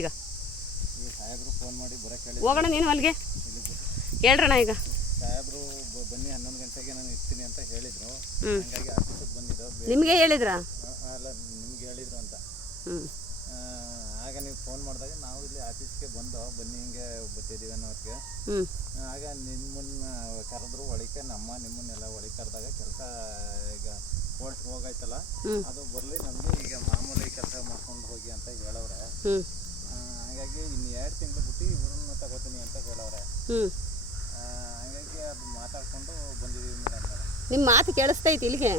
ಈಗ ಹೋಗೋಣ ನೀನು ಅಲ್ಲಿಗೆ ಹೇಳ್ರಣ್ಣ. ಈಗ ಸಾಹೇಬ್ರು ಬನ್ನಿ 11 ಗಂಟೆಗೆ ನಾನು ಇರ್ತೀನಿ ಅಂತ ಹೇಳಿದ್ರು. ಹಾಗಾಗಿ ಆಫೀಸಿಗೆ ಬಂದಿದ್ದು. ನಿಮಗೆ ಹೇಳಿದ್ರಾ? ಅಲ್ಲ, ನಿಮ್ಗೆ ಹೇಳಿದ್ರು ಅಂತ. ಆಗ ನೀವು ಫೋನ್ ಮಾಡಿದಾಗ ನಾವು ಇಲ್ಲಿ ಆಫೀಸ್ಗೆ ಬನ್ನಿ ಹಿಂಗೆ ಬರ್ತಿದ್ದೀವಿ ಅನ್ನೋಕ್ಕೆ. ಆಗ ನಿಮ್ಮನ್ನ ಕರೆದ್ರು ಒಳಕ್ಕೆ, ನಿಮ್ಮನ್ನೆಲ್ಲ ಒಳಗೆ ಕರೆದಾಗ ಕೆಲಸ ಈಗ ಕೋರ್ಟ್ಗೆ ಹೋಗಾಯ್ತಲ್ಲ, ಅದು ಬರಲಿ ನಮಗೆ ಈಗ ಮಾಮೂಲಿ ಕೆಲಸ ಮಾಡ್ಕೊಂಡು ಹೋಗಿ ಅಂತ ಹೇಳವ್ರೆ. ಹಾಗಾಗಿ ಇನ್ನು 2 ತಿಂಗಳು ಬಿಟ್ಟು ಇವ್ರನ್ನ ತಗೋತೀನಿ ಅಂತ ಹೇಳವ್ರೆ. ಹಾಗಾಗಿ ಅದು ಮಾತಾಡ್ಕೊಂಡು ಬಂದಿದ್ದೀವಿ ಮೇಡಮ್. ನಿಮ್ಮ ಮಾತು ಕೇಳಿಸ್ತೈತಿ ಇಲ್ಲಿಗೆ?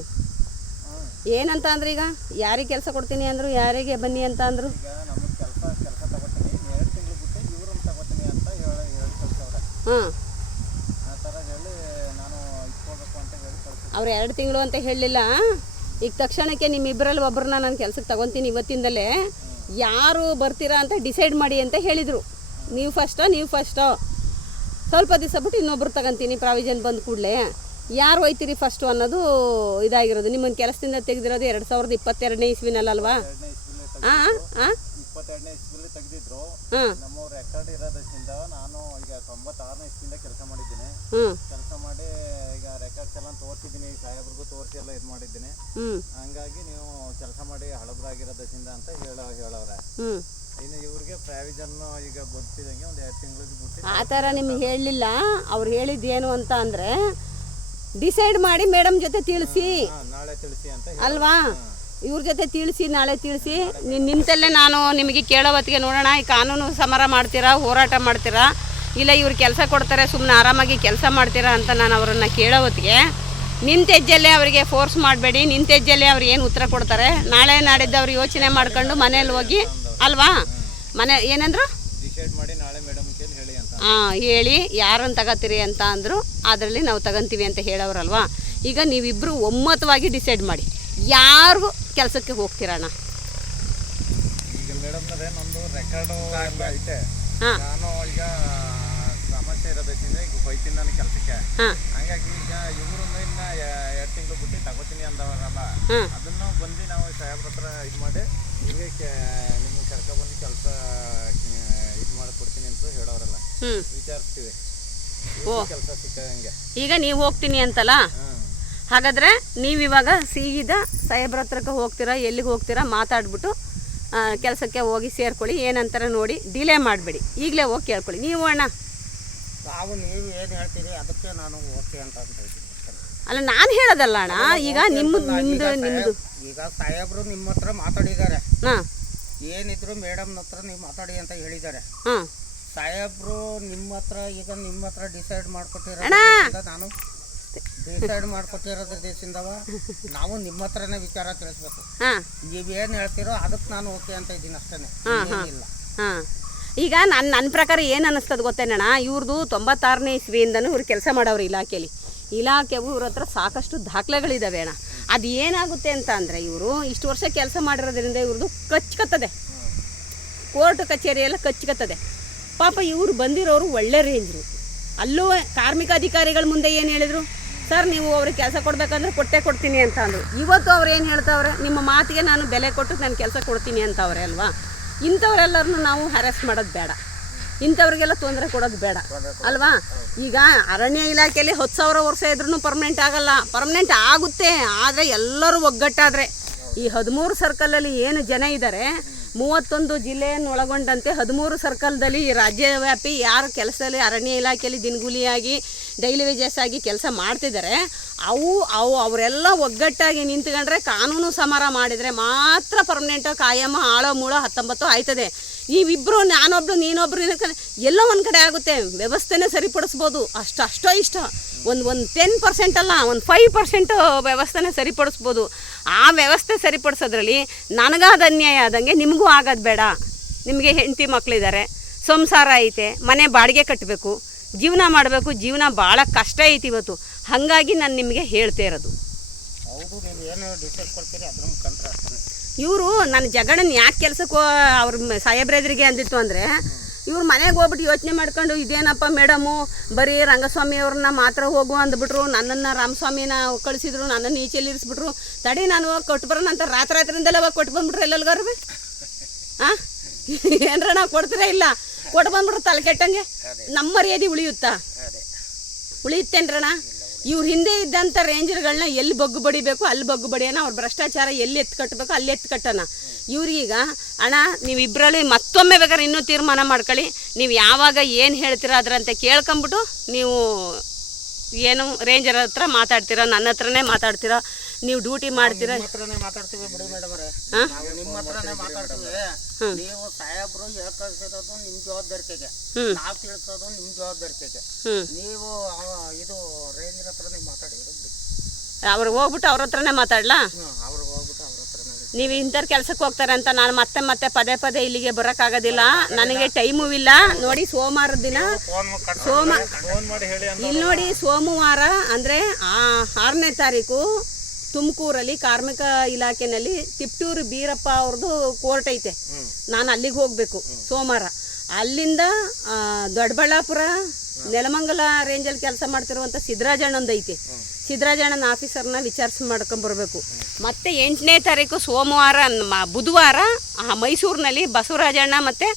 ಏನಂತ ಅಂದ್ರೆ ಈಗ ಯಾರಿಗೆ ಕೆಲಸ ಕೊಡ್ತೀನಿ ಅಂದರು, ಯಾರಿಗೆ ಬನ್ನಿ ಅಂತ ಅಂದರು? ಈಗ ನಮಗೆ ಕೆಲಸ ತಗೋತೀನಿ, 2 ತಿಂಗಳು ಬಿಟ್ಟು ಇವ್ರನ್ನ ತಗೋತೀನಿ ಅಂತ ಹೇಳಿ ಕಳ್ಸವ್ರೆ. ಆ ಥರ ಹೇಳಿ ನಾನು ಇಟ್ಕೋಬೇಕು ಅಂತ ಹೇಳಿ ಕಳ್ಸಿ. ಅವ್ರು 2 ತಿಂಗಳು ಅಂತ ಹೇಳಲಿಲ್ಲ. ಈಗ ತಕ್ಷಣಕ್ಕೆ ನಿಮ್ಮಿಬ್ಬರಲ್ಲಿ ಒಬ್ಬರನ್ನ ನಾನು ಕೆಲಸಕ್ಕೆ ತಗೊತೀನಿ ಇವತ್ತಿಂದಲೇ, ಯಾರು ಬರ್ತೀರಾ ಅಂತ ಡಿಸೈಡ್ ಮಾಡಿ ಅಂತ ಹೇಳಿದರು. ನೀವು ಫಸ್ಟೋ ಸ್ವಲ್ಪ ದಿವಸ ಬಿಟ್ಟು ಇನ್ನೊಬ್ರು ತಗೊಂತೀನಿ ಪ್ರಾವಿಷನ್ ಬಂದ ಕೂಡಲೇ, ಯಾರು ಹೋಯ್ತೀರಿ ಫಸ್ಟು ಅನ್ನೋದು ಇದಾಗಿರೋದು. ನಿಮ್ಮನ್ನು ಕೆಲಸದಿಂದ ತೆಗೆದಿರೋದು 2022ನೇ ಇಸ್ವಿನಲ್ಲಲ್ವಾ? 22ನೇ ಇಸ್ವಿಲಿ ತೆಗೆದಿದ್ರು. ನಮ್ಮ ರೆಕಾರ್ಡ್ ಇರೋದ್ರಿಂದ ನಾನು ಈಗ 96ನೇ ಇಸ್ವಿಯಿಂದ ಕೆಲಸ ಮಾಡಿದ್ದೀನಿ. ಕೆಲಸ ಮಾಡಿ ಈಗ ರೆಕಾರ್ಡ್ಸ್ ಎಲ್ಲ ತೋರಿಸಿದ್ದೀನಿ, ಸಾಹೇಬ್ರಿಗೂ ತೋರಿಸಿ ಎಲ್ಲ ಇದು ಮಾಡಿದ್ದೀನಿ. ಹಂಗಾಗಿ ನೀವು ಕೆಲಸ ಮಾಡಿ ಹಳಬರಾಗಿರೋದ್ರಿಂದ ಅಂತ ಹೇಳವ್ರೆ. ಇನ್ನು ಇವ್ರಿಗೆ ಪ್ರಾವಿಷನ್ ಈಗ ಬರ್ತಿದಂಗೆ ಒಂದು 2 ತಿಂಗಳಿಗೆ ಬಿಟ್ಟು ಆ ಥರ ನಿಮ್ಗೆ ಹೇಳಲಿಲ್ಲ. ಅವ್ರು ಹೇಳಿದ್ದೇನು ಅಂತ ಅಂದರೆ, ಡಿಸೈಡ್ ಮಾಡಿ ಮೇಡಮ್ ಜೊತೆ ತಿಳಿಸಿ, ನಾಳೆ ತಿಳಿಸಿ ಅಂತ ಅಲ್ವಾ? ಇವ್ರ ಜೊತೆ ತಿಳಿಸಿ, ನಾಳೆ ತಿಳಿಸಿ. ನಿಂತಲ್ಲೇ ನಾನು ನಿಮಗೆ ಕೇಳೋ ಹೊತ್ತಿಗೆ ನೋಡೋಣ ಈ ಕಾನೂನು ಸಮರ ಮಾಡ್ತೀರಾ, ಹೋರಾಟ ಮಾಡ್ತೀರಾ, ಇಲ್ಲ ಇವ್ರು ಕೆಲಸ ಕೊಡ್ತಾರೆ ಸುಮ್ಮನೆ ಆರಾಮಾಗಿ ಕೆಲಸ ಮಾಡ್ತೀರಾ ಅಂತ ನಾನು ಅವರನ್ನು ಕೇಳೋ ಹೊತ್ತಿಗೆ, ನಿಂತ ಹೆಜ್ಜೆಲ್ಲೇ ಅವರಿಗೆ ಫೋರ್ಸ್ ಮಾಡಬೇಡಿ, ನಿಂತ ಹೆಜ್ಜೆಲ್ಲೇ ಅವ್ರು ಏನು ಉತ್ತರ ಕೊಡ್ತಾರೆ ನಾಳೆ ನಾಡಿದ್ದು ಅವ್ರು ಯೋಚನೆ ಮಾಡ್ಕೊಂಡು ಮನೇಲಿ ಹೋಗಿ, ಅಲ್ವಾ? ಮನೆ ಏನಂದ್ರು? ಡಿಸೈಡ್ ಮಾಡಿ ನಾಳೆ ಮೇಡಮ್ ಹೇಳಿ ಅಂತ. ಹೇಳಿ ಯಾರನ್ನು ತಗೋತೀರಿ ಅಂತ ಅಂದರು. ಅದರಲ್ಲಿ ನಾವು ತಗೊಂತೀವಿ ಅಂತ ಹೇಳೋರಲ್ವಾ? ಈಗ ನೀವಿಬ್ಬರು ಒಮ್ಮತವಾಗಿ ಡಿಸೈಡ್ ಮಾಡಿ ಯಾರು ಕೆಲಸಕ್ಕೆ ಹೋಗ್ತೀರಣ್ಣ. ಈಗ ಮೇಡಮ್ನವರೇ, ನಮ್ಮದು ರೆಕಾರ್ಡು ಎಲ್ಲ ಐತೆ. ನಾನು ಈಗ ಸಮಸ್ಯೆ ಇರೋದಕ್ಕಿಂತ ಈಗ ಹೋಯ್ತೀನಿ ನಾನು ಕೆಲಸಕ್ಕೆ. ಹಂಗಾಗಿ ಈಗ ಇವ್ರನ್ನ ಇನ್ನು 2 ತಿಂಗಳು ಬಿಟ್ಟು ತಗೋತೀನಿ ಅಂದವರಲ್ಲ, ಅದನ್ನು ಬಂದು ನಾವು ಸಾಹೇಬ್ರ ಹತ್ರ ಇದು ಮಾಡಿ ಇವ್ರಿಗೆ ನಿಮ್ಗೆ ಕರ್ಕೊಬಂದು ಕೆಲಸ ಇದು ಮಾಡಿಕೊಡ್ತೀನಿ ಅಂತ ಹೇಳೋರಲ್ಲ, ವಿಚಾರಿಸ್ತೀವಿ ಕೆಲಸ ಸಿಕ್ಕಂಗೆ. ಈಗ ನೀವು ಹೋಗ್ತೀನಿ ಅಂತಲ್ಲ, ಹಾಗಾದರೆ ನೀವಿವಾಗ ಸೀದಾ ಸಾಹೇಬ್ರ ಹತ್ರಕ್ಕೆ ಹೋಗ್ತೀರಾ, ಎಲ್ಲಿಗೆ ಹೋಗ್ತೀರಾ ಮಾತಾಡ್ಬಿಟ್ಟು ಕೆಲಸಕ್ಕೆ ಹೋಗಿ ಸೇರ್ಕೊಳ್ಳಿ. ಏನಂತಾರೆ ನೋಡಿ, ಡಿಲೇ ಮಾಡಬೇಡಿ, ಈಗಲೇ ಹೋಗಿ ಕೇಳ್ಕೊಳ್ಳಿ. ನೀವು ಅಣ್ಣ? ನೀವು ಏನು ಹೇಳ್ತೀರಿ ಅದಕ್ಕೆ ನಾನು ಓಕೆ ಅಂತ ಇದ್ದೀನಿ. ಅಲ್ಲ, ನಾನು ಹೇಳೋದಲ್ಲ ಅಣ್ಣ, ಈಗ ನಿಮ್ಮದು ಈಗ ಸಾಹೇಬ್ರು ನಿಮ್ಮ ಹತ್ರ ಮಾತಾಡಿದ್ದಾರೆ. ಏನಿದ್ರು ಮೇಡಮ್ನ ಹತ್ರ ನೀವು ಮಾತಾಡಿ ಅಂತ ಹೇಳಿದ್ದಾರೆ. ಸಾಹೇಬ್ರು ನಿಮ್ಮ ಹತ್ರ ಡಿಸೈಡ್ ಮಾಡ್ಕೊಟ್ಟಿರೋ, ನಾನು ಡಿಸೈಡ್ ಮಾಡ್ಕೊಟ್ಟಿರೋದ್ರದೇಶಿಂದವ ನಾವು ನಿಮ್ಮ ಹತ್ರನೇ ವಿಚಾರ ತಿಳಿಸ್ಬೇಕು. ನೀವೇನು ಹೇಳ್ತೀರೋ ಅದಕ್ಕೆ ನಾನು ಓಕೆ ಅಂತ ಇದ್ದೀನಿ ಅಷ್ಟೇ, ಏನಿಲ್ಲ. ಈಗ ನನ್ನ ಪ್ರಕಾರ ಏನು ಅನ್ನಿಸ್ತದೆ ಗೊತ್ತೇನಣ್ಣ, ಇವ್ರದ್ದು 96ನೇ ಇಸ್ವಿಯಿಂದನೂ ಇವ್ರು ಕೆಲಸ ಮಾಡೋರು ಇಲಾಖೆವು ಇವ್ರ ಹತ್ರ ಸಾಕಷ್ಟು ದಾಖಲೆಗಳಿದ್ದಾವೆ ಅಣ್ಣ. ಅದು ಏನಾಗುತ್ತೆ ಅಂತ ಅಂದರೆ, ಇವರು ಇಷ್ಟು ವರ್ಷ ಕೆಲಸ ಮಾಡಿರೋದ್ರಿಂದ ಇವ್ರದ್ದು ಕಚ್ಕತ್ತದೆ, ಕೋರ್ಟ್ ಕಚೇರಿಯೆಲ್ಲ ಕಚ್ಕತ್ತದೆ. ಪಾಪ ಇವರು ಬಂದಿರೋರು ಒಳ್ಳೆ ರೇಂಜರು. ಅಲ್ಲೂ ಕಾರ್ಮಿಕ ಅಧಿಕಾರಿಗಳ ಮುಂದೆ ಏನು ಹೇಳಿದರು, ಸರ್ ನೀವು ಅವ್ರಿಗೆ ಕೆಲಸ ಕೊಡಬೇಕಂದ್ರೆ ಕೊಡ್ತೀನಿ ಅಂತ ಅಂದರು. ಇವತ್ತು ಅವ್ರು ಏನು ಹೇಳ್ತಾವ್ರೆ, ನಿಮ್ಮ ಮಾತಿಗೆ ನಾನು ಬೆಲೆ ಕೊಟ್ಟು ನಾನು ಕೆಲಸ ಕೊಡ್ತೀನಿ ಅಂತವ್ರೆ ಅಲ್ವಾ? ಇಂಥವ್ರೆಲ್ಲರನ್ನೂ ನಾವು ಹ್ಯಾರೆಸ್ ಮಾಡೋದು ಬೇಡ, ಇಂಥವ್ರಿಗೆಲ್ಲ ತೊಂದರೆ ಕೊಡೋದು ಬೇಡ ಅಲ್ವಾ? ಈಗ ಅರಣ್ಯ ಇಲಾಖೆಯಲ್ಲಿ 10,000 ವರ್ಷ ಇದ್ರೂ ಪರ್ಮನೆಂಟ್ ಆಗಲ್ಲ, ಪರ್ಮನೆಂಟ್ ಆಗುತ್ತೆ. ಆದರೆ ಎಲ್ಲರೂ ಒಗ್ಗಟ್ಟಾದರೆ, ಈ 13 ಸರ್ಕಲಲ್ಲಿ ಏನು ಜನ ಇದ್ದಾರೆ, 31 ಜಿಲ್ಲೆಯನ್ನು ಒಳಗೊಂಡಂತೆ 13 ಸರ್ಕಲ್ದಲ್ಲಿ ರಾಜ್ಯವ್ಯಾಪಿ ಯಾರು ಕೆಲಸದಲ್ಲಿ ಅರಣ್ಯ ಇಲಾಖೆಯಲ್ಲಿ ದಿನಗೂಲಿಯಾಗಿ ಡೈಲಿ ವೇಜಸ್ ಆಗಿ ಕೆಲಸ ಮಾಡ್ತಿದ್ದಾರೆ, ಅವರೆಲ್ಲ ಒಗ್ಗಟ್ಟಾಗಿ ನಿಂತ್ಕೊಂಡ್ರೆ, ಕಾನೂನು ಸಮರ ಮಾಡಿದರೆ ಮಾತ್ರ ಪರ್ಮನೆಂಟು ಕಾಯಮ ಆಳೋ ಮೂಳೋ 19 ಆಯ್ತದೆ. ನೀವಿಬ್ಬರು, ನಾನೊಬ್ರು ನೀನೊಬ್ರು ಎಲ್ಲೋ ಒಂದು ಕಡೆ ಆಗುತ್ತೆ, ವ್ಯವಸ್ಥೆನೇ ಸರಿಪಡಿಸ್ಬೋದು. ಅಷ್ಟೋ ಇಷ್ಟ ಒಂದು 10% ಅಲ್ಲ, ಒಂದು 5% ವ್ಯವಸ್ಥೆನೇ ಸರಿಪಡಿಸ್ಬೋದು. ಆ ವ್ಯವಸ್ಥೆ ಸರಿಪಡಿಸೋದ್ರಲ್ಲಿ ನನಗಾದ ಅನ್ಯಾಯ ಆದಂಗೆ ನಿಮಗೂ ಆಗೋದು ಬೇಡ. ನಿಮಗೆ ಹೆಂಡತಿ ಮಕ್ಕಳಿದ್ದಾರೆ, ಸಂಸಾರ ಐತೆ, ಮನೆ ಬಾಡಿಗೆ ಕಟ್ಟಬೇಕು, ಜೀವನ ಮಾಡಬೇಕು, ಜೀವನ ಭಾಳ ಕಷ್ಟ ಐತಿ ಇವತ್ತು. ಹಾಗಾಗಿ ನಾನು ನಿಮಗೆ ಹೇಳ್ತಾ ಇರೋದು. ಇವರು ನನ್ನ ಜಗಳನ್ನ ಯಾಕೆ ಕೆಲಸಕ್ಕೆ ಅವ್ರ ಸಾಹೇಬ್ರೆದ್ರಿಗೆ ಅಂದಿತ್ತು ಅಂದರೆ, ಇವ್ರು ಮನೆಗೆ ಹೋಗ್ಬಿಟ್ಟು ಯೋಚನೆ ಮಾಡ್ಕೊಂಡು, ಇದೇನಪ್ಪ ಮೇಡಮು ಬರೀ ರಂಗಸ್ವಾಮಿಯವ್ರನ್ನ ಮಾತ್ರ ಹೋಗು ಅಂದ್ಬಿಟ್ರು, ನನ್ನನ್ನು ರಾಮಸ್ವಾಮಿನ ಕಳಿಸಿದ್ರು, ನನ್ನನ್ನು ಈಚೆಲ್ಲಿ ಇರಿಸ್ಬಿಟ್ರು, ತಡಿ ನಾನು ಹೋಗಿ ಕೊಟ್ಟು ಬರೋಣ ಅಂತ ರಾತ್ರಿಯಿಂದಲೇ ಹೋಗಿ ಕೊಟ್ಟು ಬಂದ್ಬಿಟ್ರು ಎಲ್ಲೆಲ್ಗಾರು. ಏನ್ರಣ ಕೊಡ್ತೀರಾ ಇಲ್ಲ ಕೊಟ್ಟು ಬಂದ್ಬಿಟ್ರೆ ತಲೆ ಕೆಟ್ಟಂಗೆ ನಮ್ಮ ಮರ್ಯಾದೆ ಉಳಿಯುತ್ತಾ? ಉಳಿಯುತ್ತೇನ್ರಣ? ಇವ್ರ ಹಿಂದೆ ಇದ್ದಂಥ ರೇಂಜರ್ಗಳನ್ನ ಎಲ್ಲಿ ಬಗ್ಗು ಬಡಿಬೇಕು ಅಲ್ಲಿ ಬಗ್ಗು ಬಡಿಯೋಣ, ಅವ್ರ ಭ್ರಷ್ಟಾಚಾರ ಎಲ್ಲಿ ಎತ್ತು ಕಟ್ಟಬೇಕು ಅಲ್ಲಿ ಎತ್ತು ಕಟ್ಟೋಣ. ಇವ್ರಿಗೀಗ ಅಣ್ಣ ನೀವಿಬ್ಬರಲ್ಲಿ ಮತ್ತೊಮ್ಮೆ ಬೇಕಾದ್ರೆ ಇನ್ನೂ ತೀರ್ಮಾನ ಮಾಡ್ಕೊಳ್ಳಿ. ನೀವು ಯಾವಾಗ ಏನು ಹೇಳ್ತೀರ ಅದರಂತೆ ಕೇಳ್ಕೊಂಬಿಟ್ಟು ನೀವು ಏನು ರೇಂಜರ್ ಹತ್ರ ಮಾತಾಡ್ತೀರಾ, ನನ್ನ ಹತ್ರನೇ ಮಾತಾಡ್ತೀರಾ, ನೀವು ಡ್ಯೂಟಿ ಮಾಡ್ತೀರಾ. ನಿಮ್ಮ ಹತ್ರನೇ ಮಾತಾಡ್ತೀವಿ ಬಿಡಿ ಮೇಡಮ್ ಅವರೇ, ನಾವು ನಿಮ್ಮ ಹತ್ರನೇ ಮಾತಾಡ್ತೀವಿ. ನೀವು ಸಾಹೇಬ್ರು ಹೇಳ್ಕಳಿಸಿರೋದು ನಿಮ್ಮ ಜವಾಬ್ದಾರಿಕೆಗೆ, ನಾವು ತಿಳಿಸೋದು ನಿಮ್ಮ ಜವಾಬ್ದಾರಿಕೆಗೆ. ನೀವು ಇದು ರೇಂಜರ್ ಹತ್ರನೇ ಮಾತಾಡಿದ್ರು ಬಿಡಿ. ಅವ್ರಿಗೆ ಹೋಗ್ಬಿಟ್ಟು ಅವ್ರ ಹತ್ರನೇ ಮಾತಾಡ್ಲಾ? ಅವ್ರಿಗೆ ಹೋಗ್ಬಿಟ್ಟು ಅವ್ರ ಹತ್ರನೇ. ನೀವು ಇಂಥವ್ರ ಕೆಲ್ಸಕ್ಕೆ ಹೋಗ್ತಾರೆ ಅಂತ ನಾನು ಮತ್ತೆ ಪದೇ ಪದೇ ಇಲ್ಲಿಗೆ ಬರೋಕ್ಕಾಗೋದಿಲ್ಲ, ನನಗೆ ಟೈಮೂ ಇಲ್ಲ. ನೋಡಿ ಸೋಮವಾರದ ದಿನ ಇಲ್ಲಿ ನೋಡಿ ಸೋಮವಾರ ಅಂದರೆ 6ನೇ ತಾರೀಕು ತುಮಕೂರಲ್ಲಿ ಕಾರ್ಮಿಕ ಇಲಾಖೆನಲ್ಲಿ ತಿಪ್ಟೂರು ಬೀರಪ್ಪ ಅವ್ರದ್ದು ಕೋರ್ಟ್ ಐತೆ. ನಾನು ಅಲ್ಲಿಗೆ ಹೋಗಬೇಕು ಸೋಮವಾರ. ಅಲ್ಲಿಂದ ದೊಡ್ಡಬಳ್ಳಾಪುರ ನೆಲಮಂಗಲ ರೇಂಜಲ್ಲಿ ಕೆಲಸ ಮಾಡ್ತಿರುವಂಥ ಸಿದ್ದರಾಜಣ್ಣಂದು ಐತೆ. ಸಿದ್ದರಾಜಣ್ಣನ ಆಫೀಸರ್ನ ವಿಚಾರಿಸಿ ಮಾಡ್ಕೊಂಬರ್ಬೇಕು. ಮತ್ತು 8ನೇ ತಾರೀಕು ಸೋಮವಾರ ಬುಧವಾರ ಮೈಸೂರಿನಲ್ಲಿ ಬಸವರಾಜಣ್ಣ ಮತ್ತು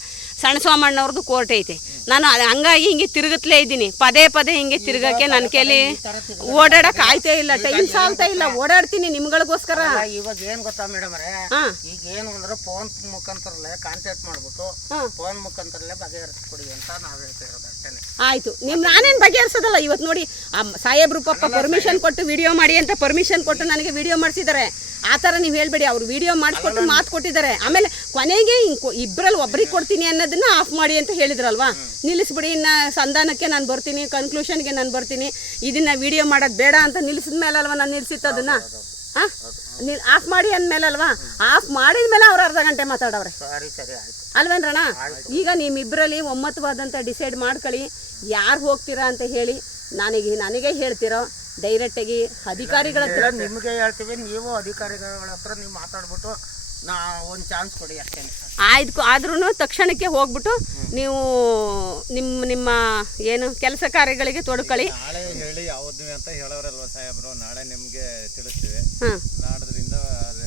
ಸಣ್ಣ ಸೋಮಣ್ಣವ್ರದ್ದು ಕೋರ್ಟ್ ಐತೆ. ನಾನು ಹಂಗಾಗಿ ಹಿಂಗೆ ತಿರುಗತ್ಲೇ ಇದ್ದೀನಿ, ಪದೇ ಹಿಂಗೆ ತಿರುಗಕ್ಕೆ ನನ್ನ ಕೈಲಿ ಓಡಾಡಕ್ಕೆ ಆಯ್ತೇ ಇಲ್ಲ, ಟೈಮ್ ಸಾಲ್ತಾ ಇಲ್ಲ. ಓಡಾಡ್ತೀನಿ ನಿಮ್ಗಳಿಗೋಸ್ಕರ. ಇವಾಗ ಏನು ಗೊತ್ತಾ ಮೇಡಮ್ ಅವರೇ, ಈಗ ಏನು ಅಂದ್ರೆ ಫೋನ್ ಮುಖಾಂತರಲ್ಲೇ ಕಾಂಟ್ಯಾಕ್ಟ್ ಮಾಡ್ಬಿಟ್ಟು ಫೋನ್ ಮುಖಾಂತರಲ್ಲೇ ಬಗೆಹರಿಸ್ಕೊಡಿ ಅಂತ ನಾವು ಹೇಳ್ತಿರೋದು ಅಷ್ಟೇ. ಆಯ್ತು, ನಾನೇನು ಬಗೆಹರಿಸೋದಲ್ಲ. ಇವತ್ತು ನೋಡಿ ಸಾಹೇಬ್ರು ಪಾಪ ಪರ್ಮಿಷನ್ ಕೊಟ್ಟು ವಿಡಿಯೋ ಮಾಡಿ ಅಂತ ಪರ್ಮಿಷನ್ ಕೊಟ್ಟು ನನಗೆ ವಿಡಿಯೋ ಮಾಡಿಸಿದ್ದಾರೆ. ಆ ಥರ ನೀವು ಹೇಳ್ಬೇಡಿ. ಅವ್ರು ವಿಡಿಯೋ ಮಾಡಿಸ್ಕೊಟ್ಟು ಮಾತು ಕೊಟ್ಟಿದ್ದಾರೆ. ಆಮೇಲೆ ಕೊನೆಗೆ ಇಬ್ಬರಲ್ಲಿ ಒಬ್ರಿಗೆ ಕೊಡ್ತೀನಿ ಅನ್ನೋದನ್ನ ಆಫ್ ಮಾಡಿ ಅಂತ ಹೇಳಿದ್ರಲ್ವಾ. ನಿಲ್ಲಿಸ್ಬಿಡಿ, ಇನ್ನು ಸಂಧಾನಕ್ಕೆ ನಾನು ಬರ್ತೀನಿ, ಕನ್ಕ್ಲೂಷನ್ಗೆ ನಾನು ಬರ್ತೀನಿ, ಇದನ್ನ ವಿಡಿಯೋ ಮಾಡೋದು ಬೇಡ ಅಂತ ನಿಲ್ಲಿಸಿದ ಮೇಲೆ ಅಲ್ವಾ ನಾನು ನಿಲ್ಸಿತ್ತು ಅದನ್ನ. ಹಾಂ, ಆಫ್ ಮಾಡಿ ಅಂದಮೇಲಲ್ವಾ. ಆಫ್ ಮಾಡಿದ ಮೇಲೆ ಅವ್ರು ಅರ್ಧ ಗಂಟೆ ಮಾತಾಡವ್ರೆ ಅಲ್ವೇನ್ರಣ? ಈಗ ನಿಮ್ಮಿಬ್ಬರಲ್ಲಿ ಒಮ್ಮತವಾದಂಥ ಡಿಸೈಡ್ ಮಾಡ್ಕೊಳ್ಳಿ, ಯಾರು ಹೋಗ್ತೀರಾ ಅಂತ ಹೇಳಿ ನನಗೆ ಹೇಳ್ತಿರೋ ಡೈರೆಕ್ಟಾಗಿ ಅಧಿಕಾರಿಗಳ ಹತ್ರ. ನಿಮಗೆ ಹೇಳ್ತೀವಿ, ನೀವು ಅಧಿಕಾರಿಗಳ ಹತ್ರ ನೀವು ಮಾತಾಡ್ಬಿಟ್ಟು ಒಂದು ಚಾನ್ಸ್ ಕೊಡಿ ಅಷ್ಟೇ. ಆದ್ರೂ ತಕ್ಷಣಕ್ಕೆ ಹೋಗ್ಬಿಟ್ಟು ನೀವು ನಿಮ್ಮ ಏನು ಕೆಲಸ ಕಾರ್ಯಗಳಿಗೆ ತೊಡ್ಕೊಳ್ಳಿ. ನಾಳೆ ಹೇಳಿ ಯಾವ್ದು ಅಂತ ಹೇಳೋರಲ್ವ ಸಾಹೇಬ್ರು, ನಾಳೆ ನಿಮ್ಗೆ ತಿಳಿಸ್ತೀವಿ. ನಾಡ್ದ್ರಿಂದ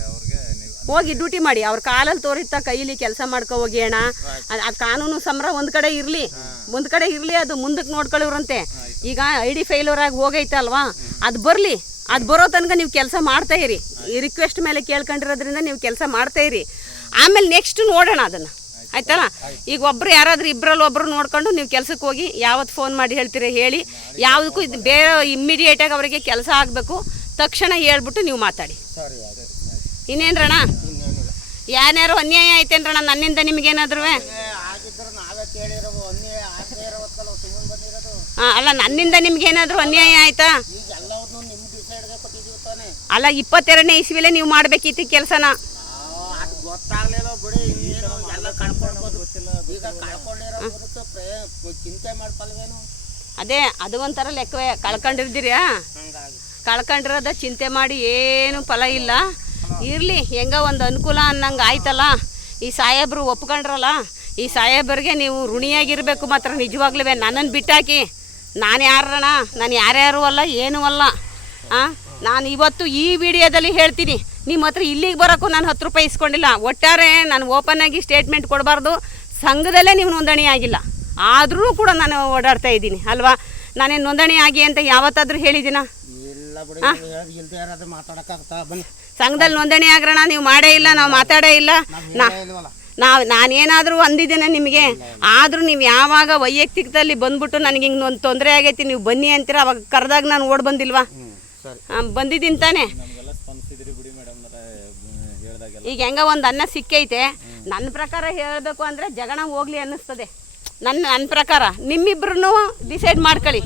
ಅವ್ರಿಗೆ ಹೋಗಿ ಡ್ಯೂಟಿ ಮಾಡಿ. ಅವ್ರ ಕಾಲಲ್ಲಿ ತೋರಿತ್ತ ಕೈಲಿ ಕೆಲಸ ಮಾಡ್ಕೊ ಹೋಗಿ ಅಣ್ಣ. ಅದು ಕಾನೂನು ಸಂಭ್ರ ಒಂದ್ ಕಡೆ ಇರ್ಲಿ, ಅದು ಮುಂದಕ್ಕೆ ನೋಡ್ಕೊಳ್ಳಿವ್ರಂತೆ. ಈಗ ID ಫೇಲ್ಯೂರ್ ಆಗಿ ಹೋಗೈತಲ್ವಾ, ಅದು ಬರಲಿ. ಅದು ಬರೋ ತನಕ ನೀವು ಕೆಲಸ ಮಾಡ್ತಾ ಇರಿ. ಈ ರಿಕ್ವೆಸ್ಟ್ ಮೇಲೆ ಕೇಳ್ಕೊಂಡಿರೋದ್ರಿಂದ ನೀವು ಕೆಲಸ ಮಾಡ್ತಾ ಇರಿ. ಆಮೇಲೆ ನೆಕ್ಸ್ಟ್ ನೋಡೋಣ ಅದನ್ನು, ಆಯ್ತಲ್ಲ? ಈಗ ಒಬ್ರು ಯಾರಾದ್ರೂ ಇಬ್ಬರಲ್ಲಿ ಒಬ್ರು ನೋಡ್ಕೊಂಡು ನೀವು ಕೆಲಸಕ್ಕೆ ಹೋಗಿ ಯಾವತ್ತು ಫೋನ್ ಮಾಡಿ ಹೇಳ್ತೀರಿ ಹೇಳಿ. ಯಾವುದಕ್ಕೂ ಇದು ಬೇರೆ ಇಮ್ಮಿಡಿಯೇಟಾಗಿ ಅವರಿಗೆ ಕೆಲಸ ಆಗಬೇಕು. ತಕ್ಷಣ ಹೇಳ್ಬಿಟ್ಟು ನೀವು ಮಾತಾಡಿ. ಇನ್ನೇನ್ರಣ? ಏನಾರು ಅನ್ಯಾಯ ಐತೇನ್ರಣ ನನ್ನಿಂದ ನಿಮ್ಗೇನಾದ್ರೂ? ಅಲ್ಲ, ನನ್ನಿಂದ ನಿಮ್ಗೇನಾದ್ರೂ ಅನ್ಯಾಯ ಆಯ್ತಾ? ಅಲ್ಲ, 22ನೇ ಇಸ್ವಿಲೇ ನೀವು ಮಾಡ್ಬೇಕಿತ್ತು ಕೆಲಸನ. ಅದೇ ಅದು ಒಂಥರ ಲೆಕ್ಕವೇ. ಕಳ್ಕೊಂಡಿರ್ದಿರಾ, ಕಳ್ಕೊಂಡಿರೋದ ಚಿಂತೆ ಮಾಡಿ ಏನು ಫಲ ಇಲ್ಲ. ಇರಲಿ, ಹೆಂಗ ಒಂದು ಅನುಕೂಲ ಅನ್ನಂಗೆ ಆಯ್ತಲ್ಲ. ಈ ಸಾಹೇಬ್ರು ಒಪ್ಕೊಂಡ್ರಲ್ಲ, ಈ ಸಾಹೇಬರಿಗೆ ನೀವು ಋಣಿಯಾಗಿರ್ಬೇಕು ಮಾತ್ರ. ನಿಜವಾಗ್ಲೂ ನನ್ನನ್ನು ಬಿಟ್ಟಾಕಿ. ನಾನು ಯಾರಣ್ಣ? ನಾನು ಯಾರ್ಯಾರು ಅಲ್ಲ, ಏನೂ ಅಲ್ಲ. ನಾನು ಇವತ್ತು ಈ ವಿಡಿಯೋದಲ್ಲಿ ಹೇಳ್ತೀನಿ, ನಿಮ್ಮ ಹತ್ರ ಇಲ್ಲಿಗೆ ಬರೋಕ್ಕೂ ನಾನು 10 ರೂಪಾಯಿ ಇಸ್ಕೊಂಡಿಲ್ಲ. ಒಟ್ಟಾರೆ ನಾನು ಓಪನ್ ಆಗಿ ಸ್ಟೇಟ್ಮೆಂಟ್ ಕೊಡಬಾರ್ದು. ಸಂಘದಲ್ಲೇ ನೀವು ನೋಂದಣಿ ಆಗಿಲ್ಲ, ಆದರೂ ಕೂಡ ನಾನು ಓಡಾಡ್ತಾ ಇದ್ದೀನಿ ಅಲ್ವಾ. ನಾನೇನು ನೋಂದಣಿ ಆಗಿ ಅಂತ ಯಾವತ್ತಾದರೂ ಹೇಳಿದ್ದೀನ? ಸಂಘದಲ್ಲಿ ನೋಂದಣಿ ಆಗ್ರಣ, ನೀವು ಮಾಡೇ ಇಲ್ಲ, ನಾವು ಮಾತಾಡೇ ಇಲ್ಲ. ನಾನೇನಾದರೂ ಅಂದಿದ್ದೇನೆ ನಿಮಗೆ? ಆದರೂ ನೀವು ಯಾವಾಗ ವೈಯಕ್ತಿಕದಲ್ಲಿ ಬಂದ್ಬಿಟ್ಟು ನನಗೆ ಹಿಂಗೆ ಒಂದು ತೊಂದರೆ ಆಗೈತಿ ನೀವು ಬನ್ನಿ ಅಂತೀರ, ಅವಾಗ ಕರೆದಾಗ ನಾನು ಓಡ್ ಬಂದಿಲ್ವಾ? ಬಂದಿದ್ದೀನಿ ತಾನೆ. ಈಗ ಹೆಂಗ ಒಂದು ಅನ್ನ ಸಿಕ್ಕೈತೆ. ನನ್ನ ಪ್ರಕಾರ ಹೇಳಬೇಕು ಅಂದರೆ ಜಗಣ ಹೋಗ್ಲಿ ಅನ್ನಿಸ್ತದೆ. ನನ್ನ ಪ್ರಕಾರ ನಿಮ್ಮಿಬ್ರು ಡಿಸೈಡ್ ಮಾಡ್ಕೊಳ್ಳಿ.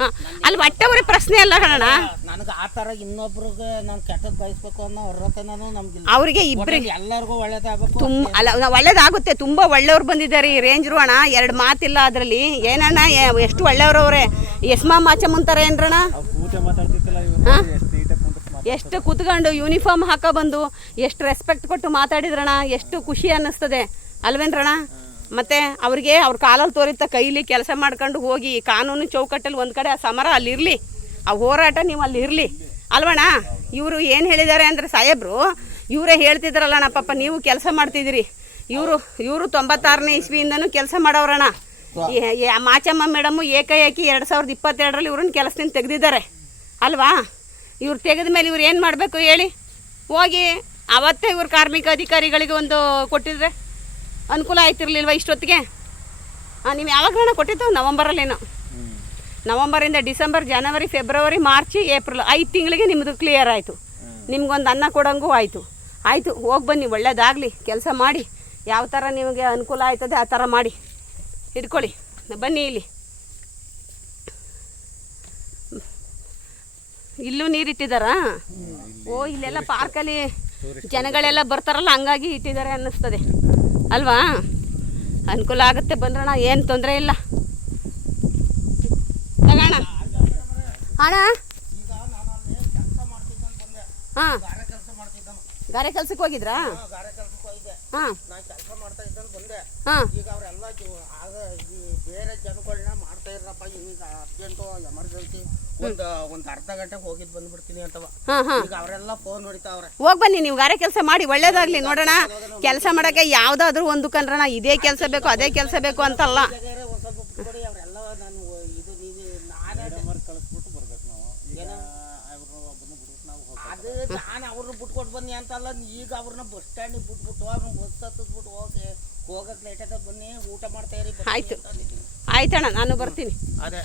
ಹಾಂ, ಅಲ್ಲಿ ಹೊಟ್ಟೆವ್ರಿ ಪ್ರಶ್ನೆ ಅಲ್ಲ ಕಣ. ನನಗೆ ಆ ಥರ ಇನ್ನೊಬ್ರಿಗೆ ನಾನು ಕೆಟ್ಟದ್ದು ಬಯಸ್ಬೇಕು ಅನ್ನೋ ಅರ್ಹತೆ ನಮ್ಗಿಲ್ಲ. ಅವ್ರಿಗೆ ಇಬ್ಬರಿಗೆ ಎಲ್ಲರಿಗೂ ಒಳ್ಳೇದಾಗಬೇಕು. ಅಲ್ಲ, ಒಳ್ಳೇದಾಗುತ್ತೆ. ತುಂಬ ಒಳ್ಳೆಯವ್ರು ಬಂದಿದ್ದಾರೆ ಈ ರೇಂಜರು ಅಣ್ಣ, 2 ಮಾತಿಲ್ಲ ಅದರಲ್ಲಿ. ಏನಣ್ಣ ಎಷ್ಟು ಒಳ್ಳೆಯವ್ರವ್ರೆ. ಎಸ್ಮಾ ಮಾಚಮ್ಮಂತಾರೆ ಏನ್ರಣ? ಎಷ್ಟು ಕೂತ್ಕೊಂಡು ಯೂನಿಫಾರ್ಮ್ ಹಾಕೋ ಬಂದು ಎಷ್ಟು ರೆಸ್ಪೆಕ್ಟ್ ಕೊಟ್ಟು ಮಾತಾಡಿದ್ರಣ, ಎಷ್ಟು ಖುಷಿ ಅನ್ನಿಸ್ತದೆ ಅಲ್ವೇನ್ರಣ? ಮತ್ತು ಅವ್ರಿಗೆ ಅವ್ರ ಕಾಲಲ್ಲಿ ತೋರಿತ ಕೈಲಿ ಕೆಲಸ ಮಾಡ್ಕೊಂಡು ಹೋಗಿ ಕಾನೂನು ಚೌಕಟ್ಟಲ್ಲಿ ಒಂದು ಕಡೆ ಆ ಸಮರ ಅಲ್ಲಿರಲಿ, ಆ ಹೋರಾಟ ನೀವು ಅಲ್ಲಿ ಇರಲಿ ಅಲ್ವಣ್ಣ? ಇವರು ಏನು ಹೇಳಿದ್ದಾರೆ ಅಂದರೆ ಸಾಹೇಬರು, ಇವರೇ ಹೇಳ್ತಿದ್ರಲ್ಲಣ್ಣ ಪಾಪ ನೀವು ಕೆಲಸ ಮಾಡ್ತಿದ್ದೀರಿ. ಇವರು 96ನೇ ಇಸ್ವಿಯಿಂದನೂ ಕೆಲಸ ಮಾಡೋರಣ್ಣ. ಮಾಚಮ್ಮ ಮೇಡಮು ಏಕಾಏಕಿ 2022ರಲ್ಲಿ ಇವ್ರನ್ನ ಕೆಲಸದಿಂದ ತೆಗೆದಿದ್ದಾರೆ ಅಲ್ವಾ. ಇವ್ರು ತೆಗೆದ ಮೇಲೆ ಇವ್ರು ಏನು ಮಾಡಬೇಕು ಹೇಳಿ? ಹೋಗಿ ಅವತ್ತೇ ಇವ್ರು ಕಾರ್ಮಿಕ ಅಧಿಕಾರಿಗಳಿಗೆ ಒಂದು ಕೊಟ್ಟಿದ್ರೆ ಅನುಕೂಲ ಆಯ್ತಿರ್ಲಿಲ್ವ ಇಷ್ಟೊತ್ತಿಗೆ? ನೀವು ಯಾವಾಗಲೂ ಕೊಟ್ಟಿದ್ದು ನವಂಬರಲ್ಲೇನೋ. ನವಂಬರಿಂದ ಡಿಸೆಂಬರ್, ಜನವರಿ, ಫೆಬ್ರವರಿ, ಮಾರ್ಚ್, ಏಪ್ರಿಲ್ 5 ತಿಂಗಳಿಗೆ ನಿಮ್ಮದು ಕ್ಲಿಯರ್ ಆಯಿತು. ನಿಮ್ಗೊಂದು ಅನ್ನ ಕೊಡೋಂಗೂ ಆಯಿತು. ಹೋಗಿ ಬನ್ನಿ, ಒಳ್ಳೇದಾಗಲಿ. ಕೆಲಸ ಮಾಡಿ, ಯಾವ ಥರ ನಿಮಗೆ ಅನುಕೂಲ ಆಯ್ತದೆ ಆ ಥರ ಮಾಡಿ ಹಿಡ್ಕೊಳ್ಳಿ. ಬನ್ನಿ ಇಲ್ಲಿ. ಇಲ್ಲೂ ನೀರಿಟ್ಟಿದ್ದಾರಾ? ಓ, ಇಲ್ಲೆಲ್ಲ ಪಾರ್ಕಲ್ಲಿ ಜನಗಳೆಲ್ಲ ಬರ್ತಾರಲ್ಲ, ಹಂಗಾಗಿ ಇಟ್ಟಿದ್ದಾರೆ ಅನ್ನಿಸ್ತದೆ ಅಲ್ವಾ. ಅನುಕೂಲ ಆಗುತ್ತೆ, ಬಂದ್ರಣ, ಏನು ತೊಂದರೆ ಇಲ್ಲ. ತಗೋಣ ಅಣ್ಣ. ಹಾಂ, ಗಾರೆ ಕೆಲ್ಸಕ್ಕೆ ಹೋಗಿದ್ರಾ? ಹಾಂ, ಹಾಂ. ಈಗ ಅವರೆಲ್ಲ ಬೇರೆ ಜನಗಳನ್ನ ಮಾಡ್ತಾ ಇರಪ್ಪ, ಈಗ ಅರ್ಜೆಂಟು ಎಮರ್ಜೆನ್ಸಿ ಒಂದು ಅರ್ಧ ಗಂಟೆಗೆ ಹೋಗಿದ್ದು ಬಂದ್ಬಿಡ್ತೀನಿ ಅಂತವ. ಈಗ ಅವರೆಲ್ಲ ಫೋನ್ ಹೊಡಿತಾವ್ರೆ. ಹೋಗಿ ಬನ್ನಿ, ನೀವು ಗಾರೆ ಕೆಲಸ ಮಾಡಿ, ಒಳ್ಳೇದಾಗ್ಲಿ. ನೋಡೋಣ, ಕೆಲಸ ಮಾಡೋಕ್ಕೆ ಯಾವುದಾದ್ರೂ ಒಂದು ಕಂಡ್ರಣ, ಇದೇ ಕೆಲಸ ಬೇಕು ಅದೇ ಕೆಲಸ ಬೇಕು ಅಂತಲ್ಲ. ಒಂದು ಸ್ವಲ್ಪ ಬಿಟ್ಕೊಡಿ. ಅವರೆಲ್ಲ ನಾನು ಇದು ನೀವು ನಾನೇ ಕಳಿಸ್ಬಿಟ್ಟು ಬರ್ಬೇಕು ನಾವು. ಒಬ್ಬರನ್ನ ಬಿಟ್ಬಿಟ್ಟು ನಾವು ಅದು ನಾನು ಅವ್ರನ್ನ ಬಿಟ್ಕೊಟ್ಟು ಬನ್ನಿ ಅಂತಲ್ಲ. ಈಗ ಅವ್ರನ್ನ ಬಸ್ ಸ್ಟ್ಯಾಂಡಿಗೆ ಬಿಟ್ಬಿಟ್ಟು ಅವ್ರನ್ನ ಬಸ್ ಹತ್ತಿಸ್ಬಿಟ್ಟು ಹೋಗಕ್ಕೆ ಲೇಟ್ ಆದ, ಬನ್ನಿ ಊಟ ಮಾಡ್ತಾ ಇರಿ. ಆಯ್ತು ಆಯ್ತಣ್ಣ, ನಾನು ಬರ್ತೀನಿ. ಅದೇ